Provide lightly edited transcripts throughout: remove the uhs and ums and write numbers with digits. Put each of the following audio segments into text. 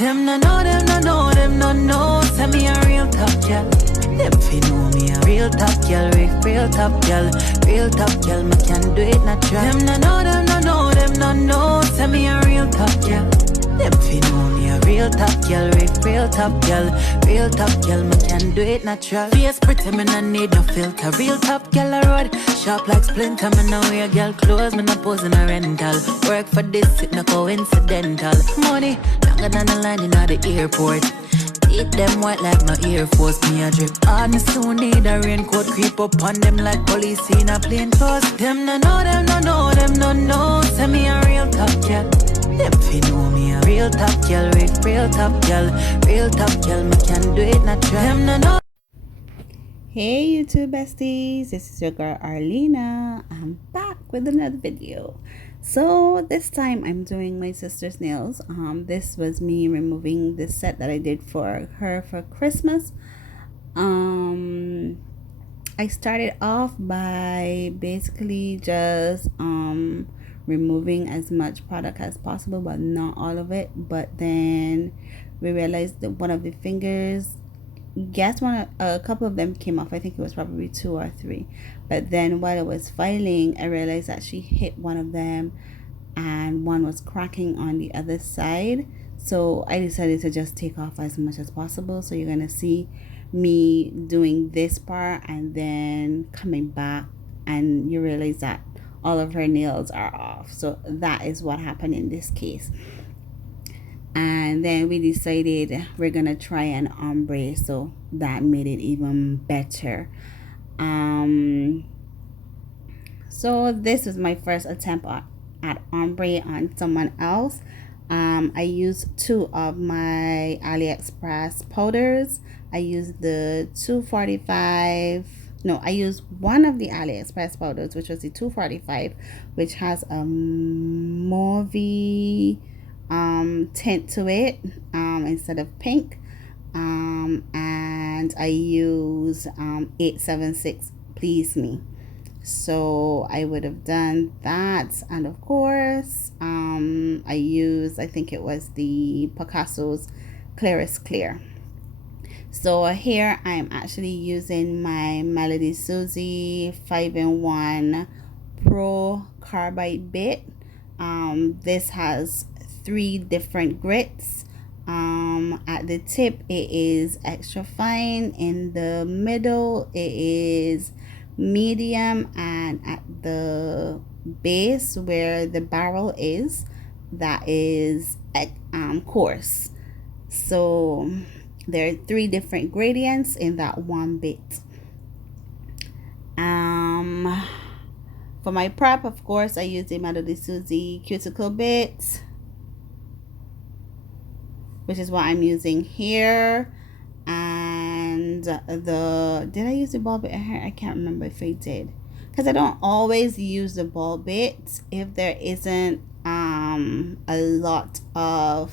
Them no know, them no know, them no know. Send me a real top girl. Them fi know me a real top girl, real top girl, real top girl. Me can do it natural. Them no know, them no know, them no know. Send me a real top girl. Them fi know me a real top girl, real top girl. Me can do it natural. Face pretty, me no need no filter. Real top girl I road, sharp like splinter. Me no wear girl clothes, me no pose in a rental. Work for this, it no coincidental. Money longer than the line in the airport. Eat them white like no Air Force, me a drip. On the soon need a raincoat, creep up on them like police in a plain clothes. Them no know, them no know, them no know. Send me a real top girl. Them fi know me a real top girl, real top girl. Me can do it natural. Them no know. Hey YouTube besties, this is your girl Arlena. I'm back with another video. So this time I'm doing my sister's nails. This was me removing the set that I did for her for Christmas. I started off by basically just removing as much product as possible, but not all of it. But then we realized that one of the fingers, a couple of them came off. I think it was probably 2 or 3. But then while I was filing, I realized that she hit one of them and one was cracking on the other side. So I decided to just take off as much as possible. So you're gonna see me doing this part and then coming back, and you realize that all of her nails are off. So that is what happened in this case. And then we decided we're gonna try an ombre, so that made it even better. So this is my first attempt at ombre on someone else. I used 2 of my AliExpress powders. I used the 245. No, I used one of the AliExpress powders, which was the 245, which has a mauvey tint to it instead of pink. And I use 876 PleaseMe. So I would have done that, and of course I used, I think it was the Picasso's Clearest Clear. So here I'm actually using my Melody Susie 5-in-1 Pro Carbide bit. This has 3 different grits. At the tip it is extra fine, in the middle it is medium, and at the base where the barrel is, that is coarse. So there are 3 different gradients in that one bit. For my prep, of course, I use the Melody Susie cuticle bit, which is what I'm using here. And did I use the ball bit here? I can't remember if I did, because I don't always use the ball bit if there isn't a lot of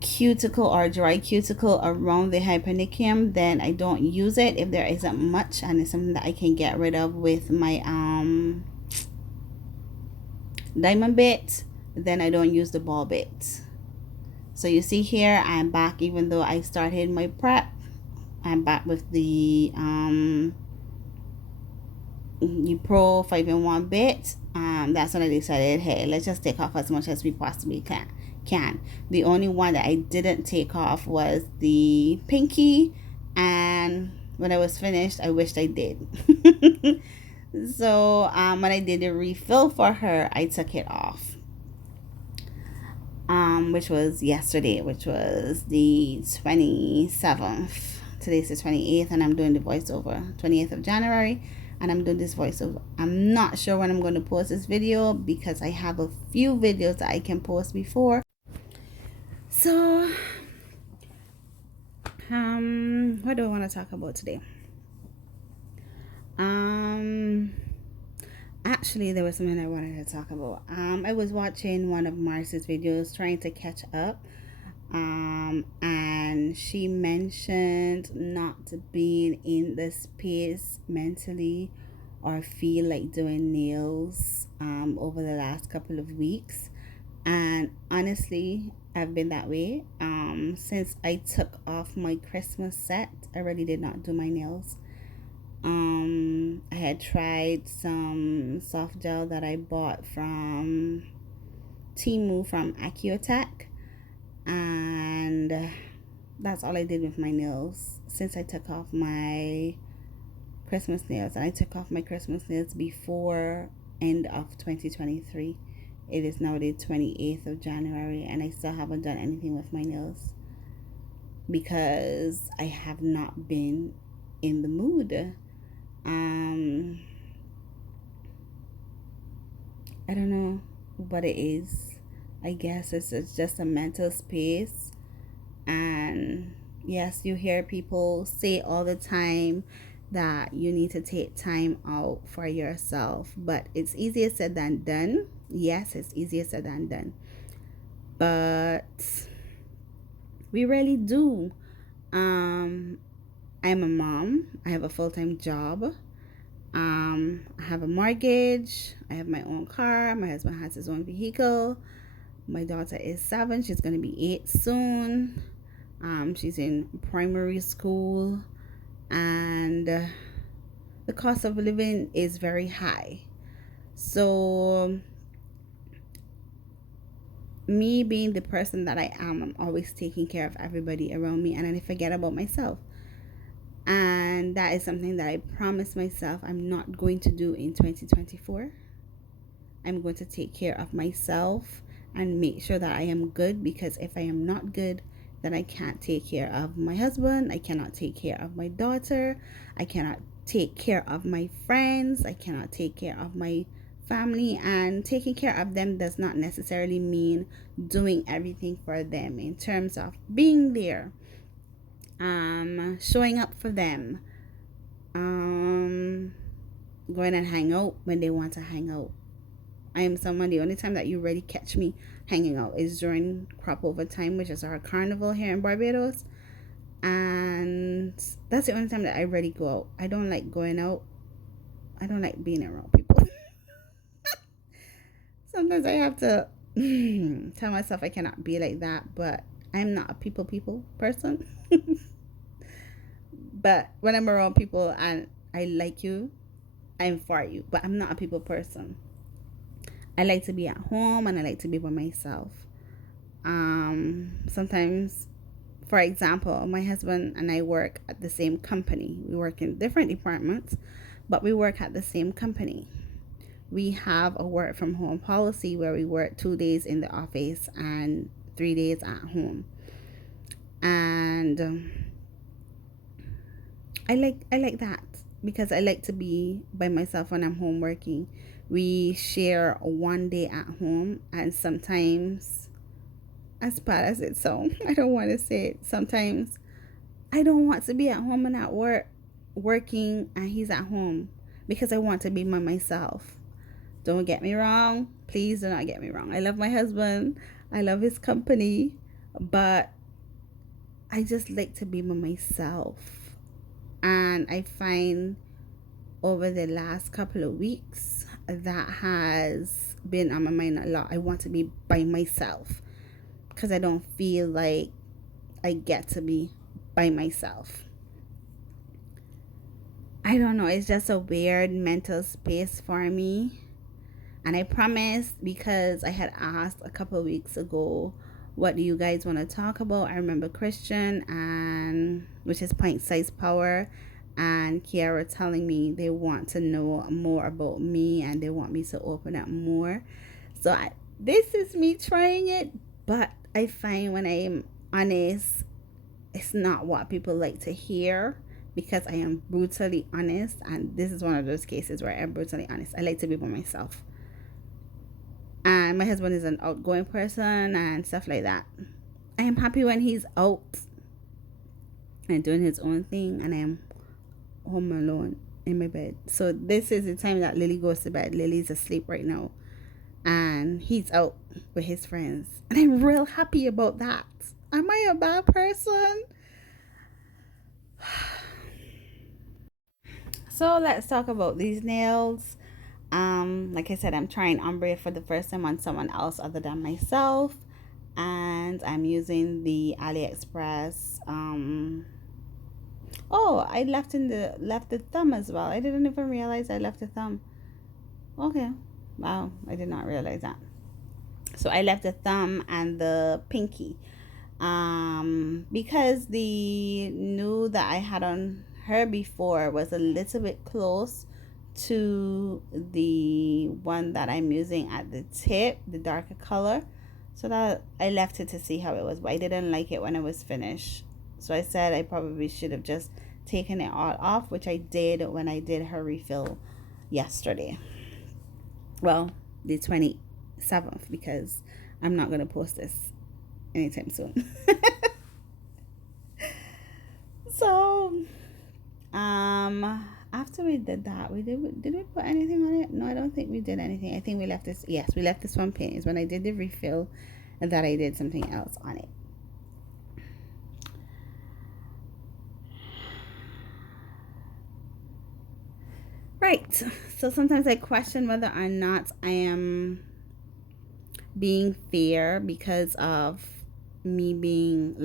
cuticle or dry cuticle around the hypernicum. Then I don't use it. If there isn't much and it's something that I can get rid of with my diamond bit, then I don't use the ball bit. So you see here I'm back. Even though I started my prep, I'm back with the Pro 5-in-1 bit. That's when I decided, hey, let's just take off as much as we possibly can. The only one that I didn't take off was the pinky, and when I was finished I wished I did. So when I did the refill for her, I took it off, which was yesterday, which was the 27th. Today's the 28th, and I'm doing the voiceover. 28th of January, and I'm doing this voiceover. I'm not sure when I'm going to post this video, because I have a few videos that I can post before. So what do I want to talk about today? Actually, there was something I wanted to talk about. I was watching one of Mars's videos trying to catch up, and she mentioned not being in the space mentally or feel like doing nails over the last couple of weeks. And honestly, I've been that way. Since I took off my Christmas set, I really did not do my nails. I had tried some soft gel that I bought from Timu from Acutech, and that's all I did with my nails since I took off my Christmas nails. And I took off my Christmas nails before end of 2023. It is now the 28th of January, and I still haven't done anything with my nails because I have not been in the mood. I don't know what it is. I guess it's just a mental space. And yes, you hear people say all the time that you need to take time out for yourself, but it's easier said than done. Yes, it's easier said than done, but we really do. I'm a mom. I have a full-time job. I have a mortgage. I have my own car. My husband has his own vehicle. My daughter is 7. She's going to be 8 soon. She's in primary school, and the cost of living is very high. So, me being the person that I am, I'm always taking care of everybody around me, and I forget about myself. And that is something that I promised myself I'm not going to do in 2024. I'm going to take care of myself and make sure that I am good, because if I am not good, then I can't take care of my husband. I cannot take care of my daughter. I cannot take care of my friends. I cannot take care of my family. And taking care of them does not necessarily mean doing everything for them in terms of being there, showing up for them, going and hang out when they want to hang out. I am someone, the only time that you really catch me hanging out is during crop over time, which is our carnival here in Barbados. And that's the only time that I really go out. I don't like going out. I don't like being around people. Sometimes I have to tell myself I cannot be like that, but I'm not a people person. But when I'm around people and I like you, I'm for you. But I'm not a people person. I like to be at home and I like to be by myself. Sometimes, for example, my husband and I work at the same company. We work in different departments, but we work at the same company. We have a work from home policy where we work 2 days in the office and 3 days at home. And I like that because I like to be by myself when I'm home working. We share 1 day at home, and sometimes, as bad as it sounds, I don't want to say it, sometimes I don't want to be at home and at work working and he's at home because I want to be by myself. Don't get me wrong. Please do not get me wrong. I love my husband. I love his company, but I just like to be by myself. And I find over the last couple of weeks that has been on my mind a lot. I want to be by myself because I don't feel like I get to be by myself. I don't know. It's just a weird mental space for me. And I promised, because I had asked a couple of weeks ago, what do you guys want to talk about? I remember Christian, and which is Pint Size Power, and Kiara telling me they want to know more about me and they want me to open up more. So this is me trying it, but I find when I am honest, it's not what people like to hear, because I am brutally honest, and this is one of those cases where I'm brutally honest. I like to be by myself. And my husband is an outgoing person and stuff like that. I am happy when he's out and doing his own thing, and I am home alone in my bed. So this is the time that Lily goes to bed. Lily's asleep right now, and he's out with his friends, and I'm real happy about that. Am I a bad person? So let's talk about these nails. Like I said, I'm trying ombre for the first time on someone else other than myself, and I'm using the AliExpress. Oh, I left the thumb as well. I didn't even realize I left the thumb. Okay, wow, I did not realize that. So I left the thumb and the pinky, because the nude that I had on her before was a little bit close to the one that I'm using at the tip, the darker color. So that I left it to see how it was, but I didn't like it when it was finished. So I said I probably should have just taken it all off, which I did when I did her refill yesterday. Well, the 27th, because I'm not going to post this anytime soon. So, after we did that, did we put anything on it? No, I don't think we did anything. I think we left this. Yes, we left this one pin. Is when I did the refill, and that I did something else on it. Right. So sometimes I question whether or not I am being fair because of me being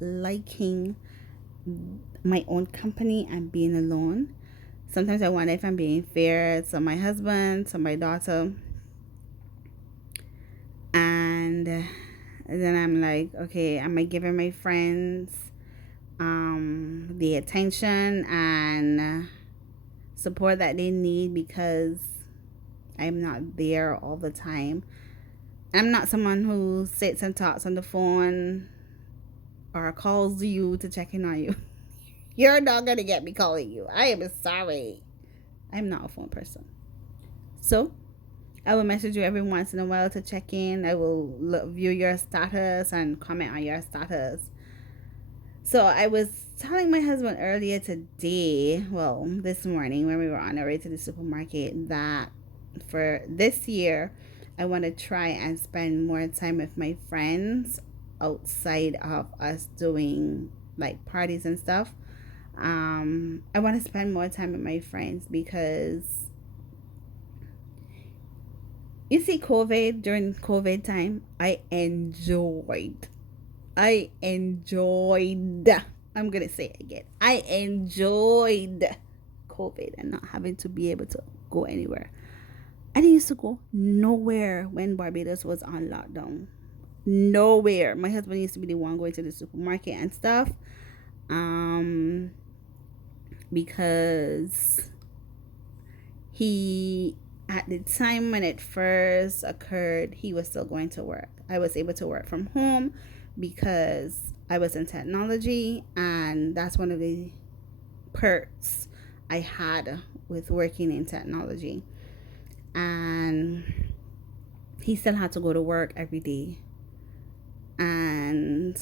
liking my own company and being alone. Sometimes I wonder if I'm being fair to my husband, to my daughter, and then I'm like, okay, am I giving my friends the attention and support that they need because I'm not there all the time? I'm not someone who sits and talks on the phone or calls you to check in on you. You're not gonna get me calling you. I am sorry. I'm not a phone person. So I will message you every once in a while to check in. I will view your status and comment on your status. So I was telling my husband earlier today, well, this morning when we were on our way to the supermarket, that for this year, I want to try and spend more time with my friends outside of us doing like parties and stuff. I want to spend more time with my friends because you see, during COVID time, I enjoyed, I'm going to say it again. I enjoyed COVID and not having to be able to go anywhere. I didn't used to go nowhere when Barbados was on lockdown. Nowhere. My husband used to be the one going to the supermarket and stuff. Because he, at the time when it first occurred, he was still going to work. I was able to work from home because I was in technology, and that's one of the perks I had with working in technology. And he still had to go to work every day, and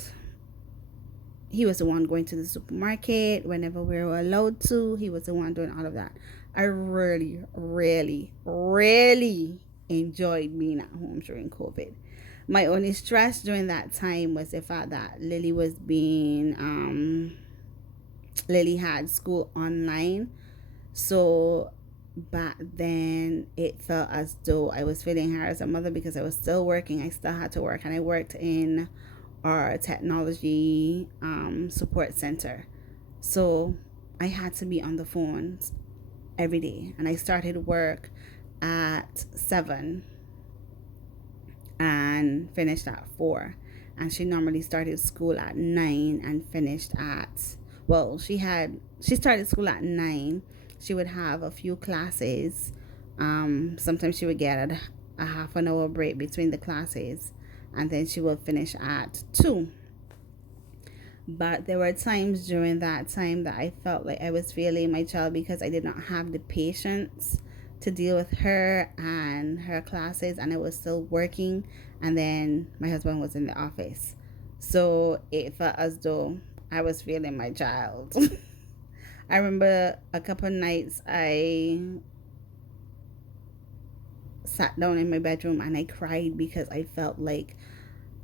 he was the one going to the supermarket whenever we were allowed to. He was the one doing all of that. I really, really, really enjoyed being at home during COVID. My only stress during that time was the fact that Lily had school online. So back then it felt as though I was feeling her as a mother because I was still working. I still had to work, and I worked in our technology support center. So I had to be on the phones every day, and I started work at 7 and finished at 4, and she normally started school at 9 and finished at, well, she started school at 9. She would have a few classes. Sometimes she would get a half an hour break between the classes, and then she would finish at 2. But there were times during that time that I felt like I was failing my child because I did not have the patience to deal with her and her classes, and I was still working, and then my husband was in the office. So it felt as though I was failing my child. I remember a couple nights I sat down in my bedroom and I cried because I felt like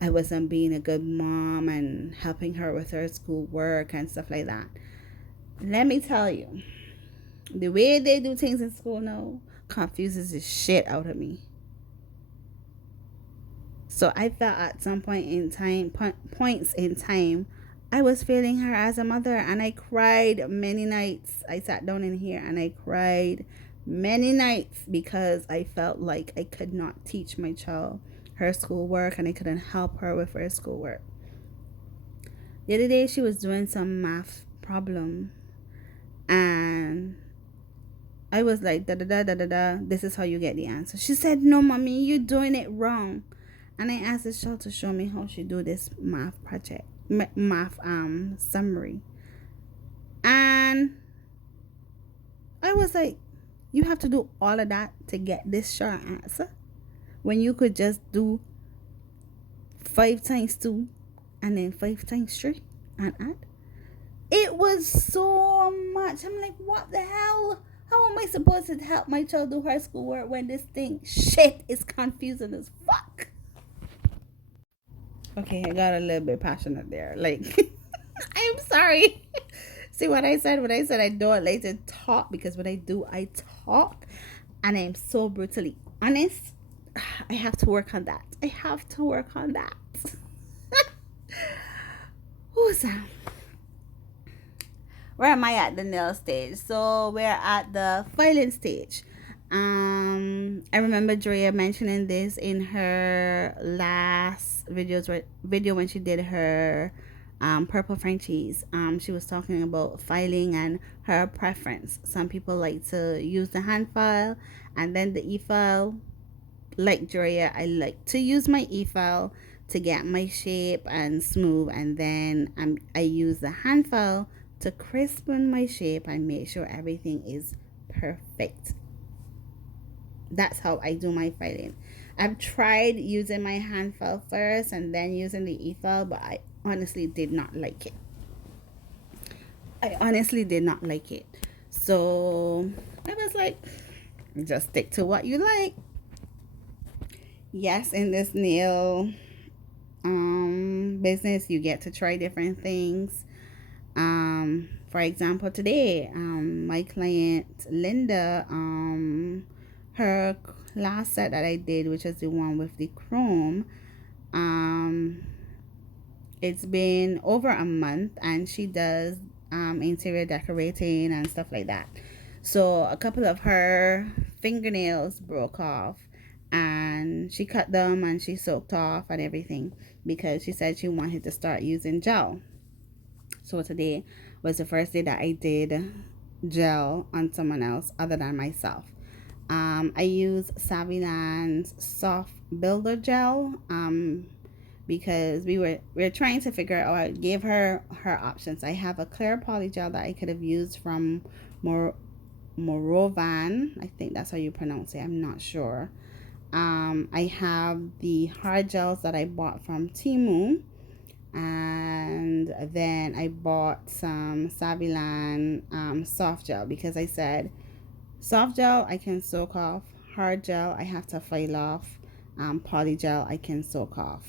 I wasn't being a good mom and helping her with her schoolwork and stuff like that. Let me tell you, the way they do things in school now, confuses the shit out of me. So I felt at some points in time, I was failing her as a mother, and I cried many nights. I sat down in here and I cried many nights because I felt like I could not teach my child her schoolwork and I couldn't help her with her schoolwork. The other day she was doing some math problem and I was like, da da da da da da, this is how you get the answer. She said, no, mommy, you're doing it wrong. And I asked the child to show me how she do this math project, math summary. And I was like, you have to do all of that to get this short answer when you could just do 5 times 2 and then 5 times 3 and add. It was so much. I'm like, what the hell? How am I supposed to help my child do her schoolwork when this thing shit is confusing as fuck? Okay, I got a little bit passionate there. Like, I'm sorry. See what I said? When I said I don't like to talk, because when I do, I talk. And I'm so brutally honest. I have to work on that. I have to work on that. Who's that? Where am I at the nail stage? So we're at the filing stage. I remember Drea mentioning this in her last video when she did her purple Frenchies. She was talking about filing and her preference. Some people like to use the hand file and then the e-file. Like Drea, I like to use my e-file to get my shape and smooth, and then I use the hand file to crispen my shape and make sure everything is perfect. That's how I do my filing. I've tried using my hand file first and then using the e-file, but I honestly did not like it. I honestly did not like it. So I was like, just stick to what you like. Yes, in this nail business, you get to try different things. For example, today, my client Linda, her last set that I did, which is the one with the chrome, it's been over a month, and she does interior decorating and stuff like that. So a couple of her fingernails broke off, and she cut them and she soaked off and everything because she said she wanted to start using gel. So today was the first day that I did gel on someone else other than myself. I use Saviland's soft builder gel because we're trying to figure out. I gave her options. I have a clear poly gel that I could have used from Morovan. I think that's how you pronounce it. I'm not sure. I have the hard gels that I bought from Temu, and then I bought some Saviland soft gel because I said soft gel I can soak off, hard gel I have to file off, poly gel I can soak off.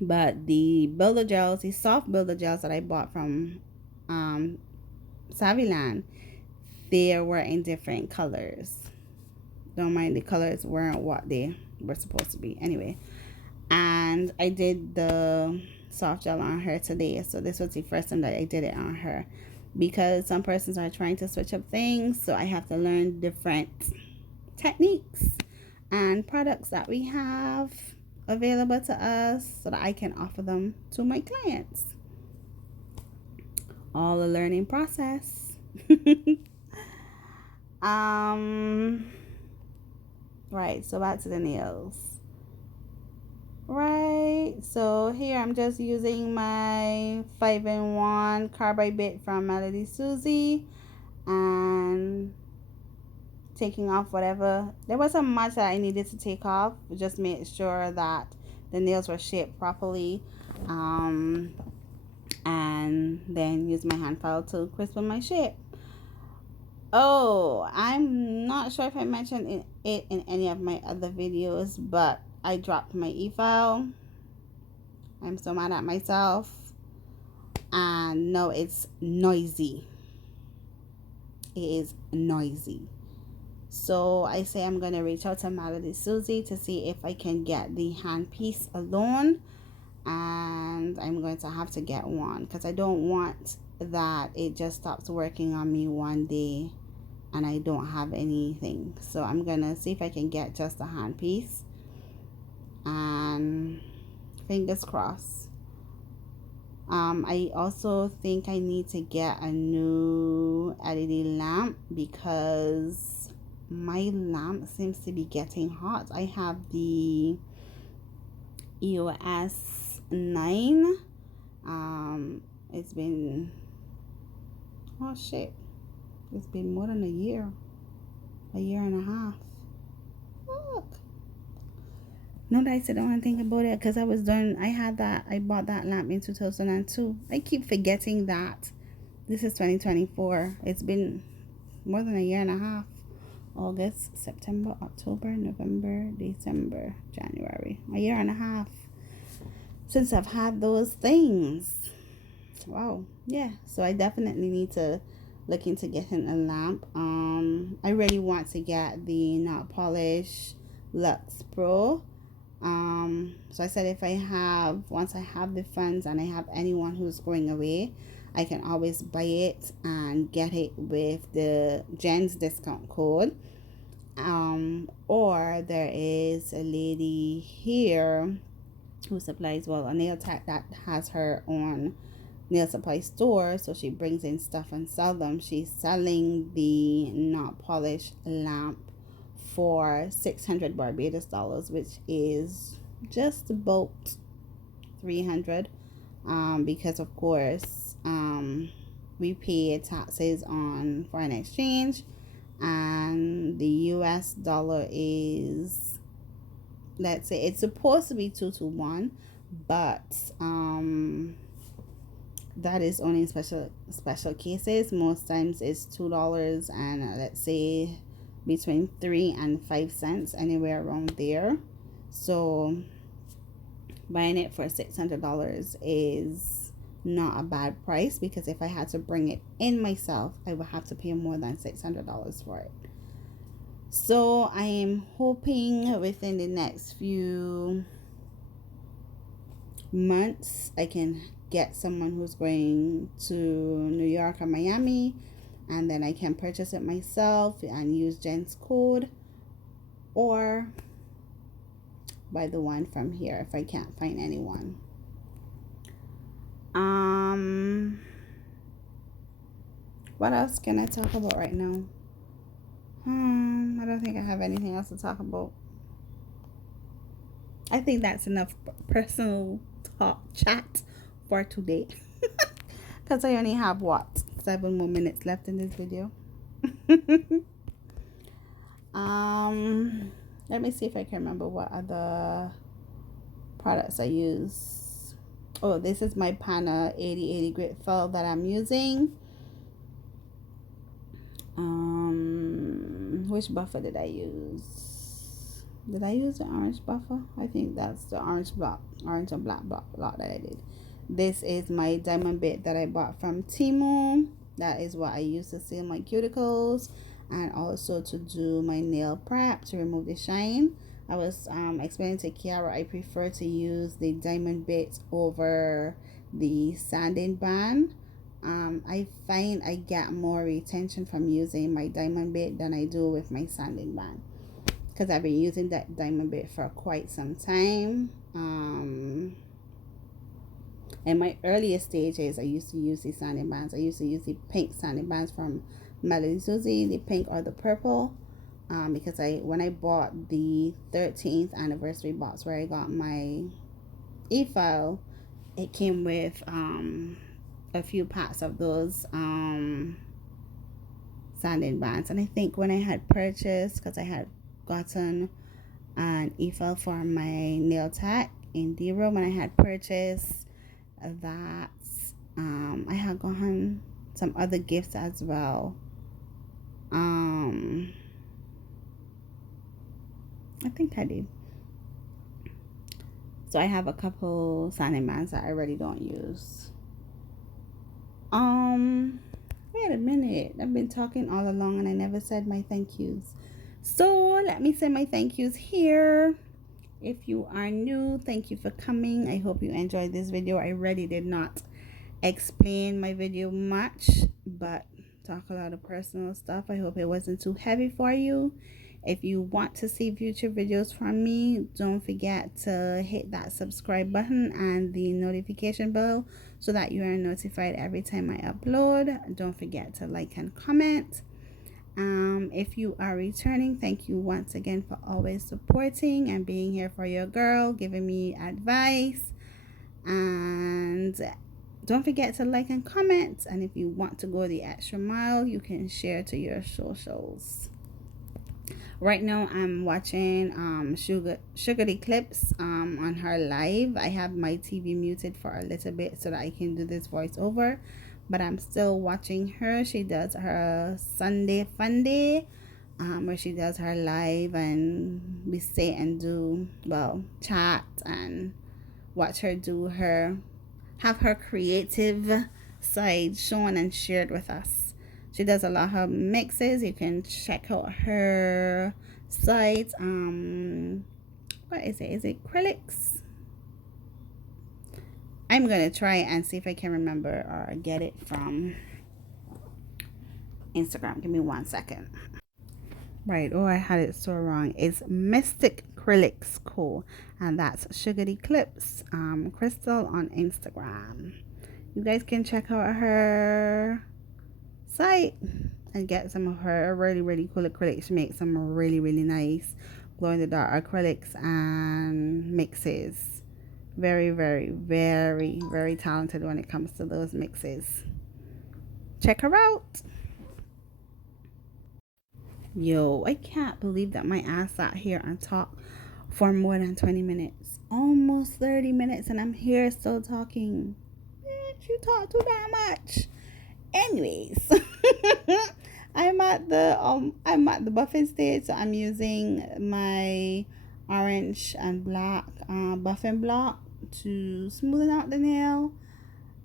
But the builder gels, the soft builder gels that I bought from Saviland, they were in different colors. Don't mind, the colors weren't what they were supposed to be anyway. And I did the soft gel on her today, so this was the first time that I did it on her because some persons are trying to switch up things, so I have to learn different techniques and products that we have available to us so that I can offer them to my clients. All a learning process. Right, so back to the nails. Right, so here I'm just using my 5-in-1 carbide bit from Melody Susie and taking off whatever. There wasn't much that I needed to take off, just make sure that the nails were shaped properly, and then use my hand file to crispen my shape. Oh, I'm not sure if I mentioned it in any of my other videos, but I dropped my e-file. I'm so mad at myself. And no, it's noisy. It is noisy. So I say I'm going to reach out to Melody Susie to see if I can get the handpiece alone, and I'm going to have to get one because I don't want that it just stops working on me one day and I don't have anything. So I'm going to see if I can get just a handpiece, and fingers crossed. I also think I need to get a new LED lamp because my lamp seems to be getting hot. I have the EOS9. It's been, oh shit, it's been more than a year and a half. Look. No, I said I don't think about it because I bought that lamp in 2002. I keep forgetting that this is 2024. It's been more than a year and a half. August, September, October, November, December, January. A year and a half since I've had those things. Wow. Yeah. So I definitely need to look into getting a lamp. I really want to get the Not Polish Lux Pro. So I said once I have the funds and I have anyone who's going away, I can always buy it and get it with the Jen's discount code. Or there is a lady here who supplies, a nail tech that has her own nail supply store, so she brings in stuff and sell them. She's selling the Not Polish lamp for $600 Barbados dollars, which is just about 300, because of course we pay taxes on foreign exchange, and the US dollar is, let's say, it's supposed to be 2 to 1, but that is only in special cases. Most times it's $2 and let's say between 3 and 5 cents, anywhere around there. So buying it for $600 is not a bad price, because if I had to bring it in myself, I would have to pay more than $600 for it. So I am hoping within the next few months I can get someone who's going to New York or Miami, and then I can purchase it myself and use Jen's code, or buy the one from here if I can't find anyone. What else can I talk about right now? I don't think I have anything else to talk about. I think that's enough personal chat for today. Because I only have 7 more minutes left in this video. Let me see if I can remember what other products I use. Oh, this is my Pana 8080 grit fill that I'm using. Which buffer did I use? Did I use the orange buffer? I think that's the orange and black block that I did. This is my diamond bit that I bought from Temu. That is what I use to seal my cuticles and also to do my nail prep to remove the shine. I was explaining to Kiara I prefer to use the diamond bit over the sanding band. I find I get more retention from using my diamond bit than I do with my sanding band, because I've been using that diamond bit for quite some time. In my earliest stages, I used to use the sanding bands. I used to use the pink sanding bands from Melody Susie, the pink or the purple, because when I bought the 13th anniversary box where I got my e-file, it came with a few packs of those sanding bands. And I think when I had purchased, because I had gotten an e-file for my nail tech in D-Row, when I had purchased that, I had gotten some other gifts as well. I think I did. So I have a couple sanding bands that I really don't use. Wait a minute. I've been talking all along and I never said my thank yous. So let me say my thank yous here. If you are new, thank you for coming. I hope you enjoyed this video. I really did not explain my video much, but talk a lot of personal stuff. I hope it wasn't too heavy for you. If you want to see future videos from me, don't forget to hit that subscribe button and the notification bell so that you are notified every time I upload. Don't forget to like and comment. If you are returning, thank you once again for always supporting and being here for your girl, giving me advice. And don't forget to like and comment. And if you want to go the extra mile, you can share to your socials. Right now I'm watching Sugary Clips on her live. I have my TV muted for a little bit so that I can do this voiceover, but I'm still watching her. She does her Sunday Fun Day, where she does her live and we sit and do, well, chat and watch her do her, have her creative side shown and shared with us. She does a lot of mixes. You can check out her site. What is it? Is it acrylics? I'm gonna try and see if I can remember or get it from Instagram. Give me 1 second. Right. Oh, I had it so wrong. It's Mystic Acrylics Co. And that's Sugary Clips Crystal on Instagram. You guys can check out her site and get some of her really cool acrylics. She makes some really nice glow in the dark acrylics and mixes. Very talented when it comes to those mixes. Check her out. Yo, I can't believe that my ass sat here and talked for more than 20 minutes, almost 30 minutes, and I'm here still talking. You talk too damn much. Anyways, I'm at the buffing stage, so I'm using my orange and black buffing block to smoothen out the nail,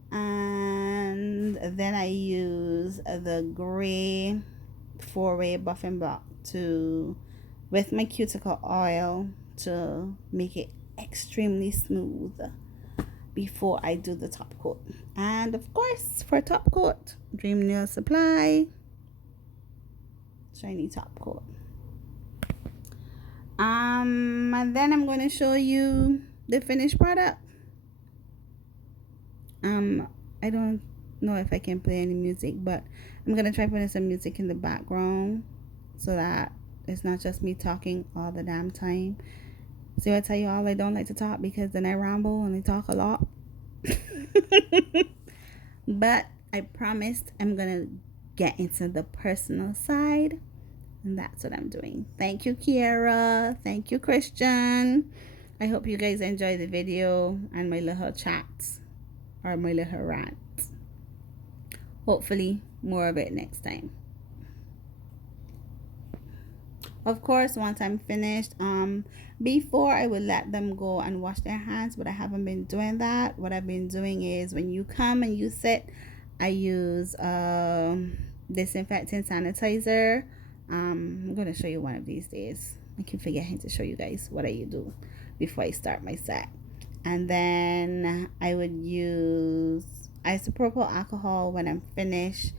and then I use the gray 4-way buffing block with my cuticle oil to make it extremely smooth before I do the top coat. And of course, for top coat, DreamNailSupplies shiny top coat. And then I'm going to show you the finished product. I don't know if I can play any music, but I'm gonna try putting some music in the background so that it's not just me talking all the damn time. See, I tell you all, I don't like to talk because then I ramble and I talk a lot. But I promised I'm gonna get into the personal side, and that's what I'm doing. Thank you, Kiara. Thank you, Christian. I hope you guys enjoy the video and my little chats or my little rants. Hopefully more of it next time. Of course, once I'm finished, before I would let them go and wash their hands, but I haven't been doing that. What I've been doing is when you come and you sit, I use disinfectant sanitizer. I'm going to show you one of these days. I keep forgetting to show you guys what I do before I start my set. And then I would use isopropyl alcohol when I'm finished.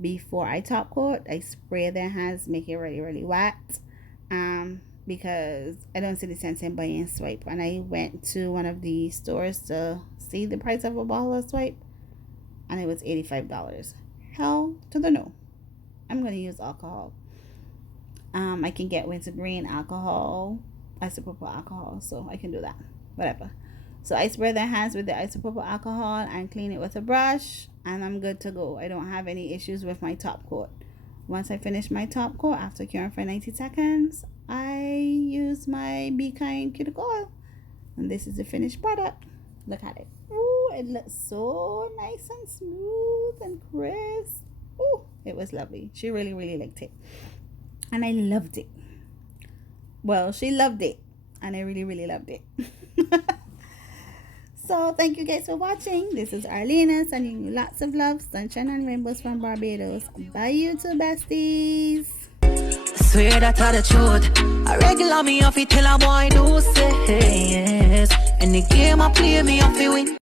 Before I top coat, I spray their hands, make it really wet, because I don't see the sense in buying Swipe. And I went to one of the stores to see the price of a bottle of Swipe, and it was $85. Hell to the no. I'm going to use alcohol. I can get wintergreen alcohol, isopropyl alcohol, so I can do that. Whatever. So I spray their hands with the isopropyl alcohol and clean it with a brush, and I'm good to go. I don't have any issues with my top coat. Once I finish my top coat, after curing for 90 seconds, I use my Be Kind cuticle oil. And this is the finished product. Look at it. Ooh, it looks so nice and smooth and crisp. Ooh, it was lovely. She really liked it. And I loved it. Well, she loved it. And I really loved it. So thank you guys for watching. This is Arlena sending you lots of love, sunshine and rainbows from Barbados. Bye, YouTube besties. swear that are the truth. A regular me off it tell a boy do say yes. And the game I play me off it win.